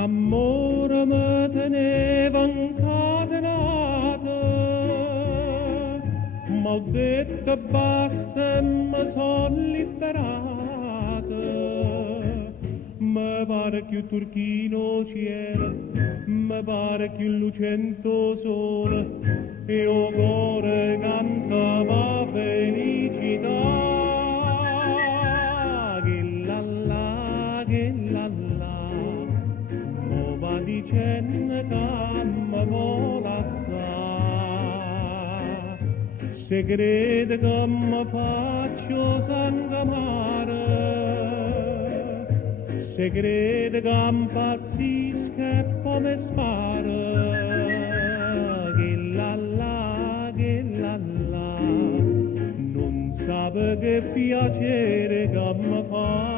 Amore me teneva incatenato, m'ho detto basta e mi son liberato. Mi pare più turchino cielo, mi pare più lucento sole, e o cuore cantava felicità. Che la la, che la la, mo va dicendo che mi vola assai. Se crede che mi faccio sangamare, se crede che impazzisca e poi mi spara. Che la la, che la la, non sape che piacere che mi fa.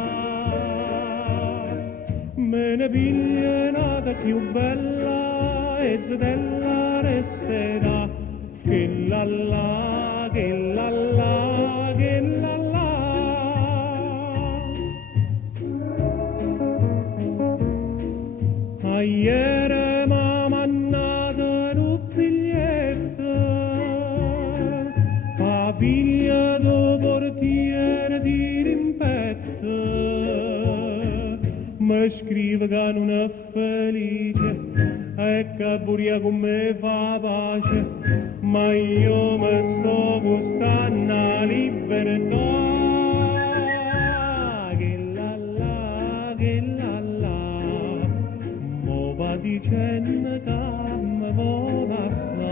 Me ne piglia nata più bella e zitella resterà. Che la la, che la la, che la la. Ieri m'ha mandato un biglietto, a figlia do portiere di rimpetto. Mi scrive che non è felice e che pure con me fa pace, ma io mi sto gustando la libertà. Che la la, che la la, mo va dicendo che mi vola assai.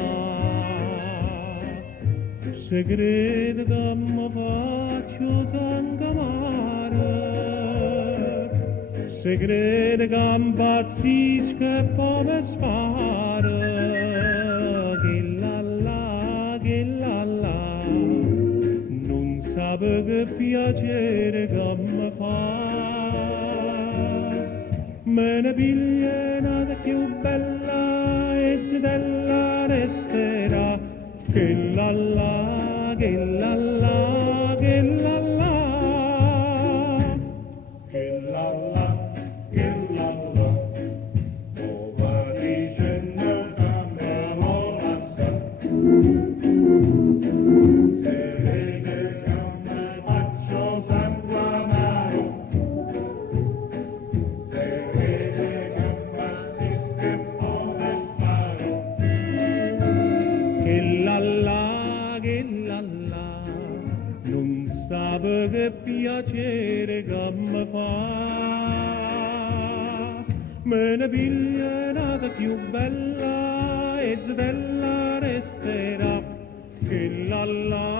Se crede che mi faccio sangamare, se crede che impazzisca e poi mi spara. Che la la, che la la, non sape che piacere che mi fa. Me ne piglia nata più bella e zitella resterà. Che la la, che la la, che la la. Che la la, che la la, oh va dicendo che me vola assai. Se vede che me faccio sanguinare, se vede che impazzisco e poi mi sparo. Che la la, che la la, non sape che piacere che mi fa. Me ne piglia nata più bella e zitella resterà. Che la la,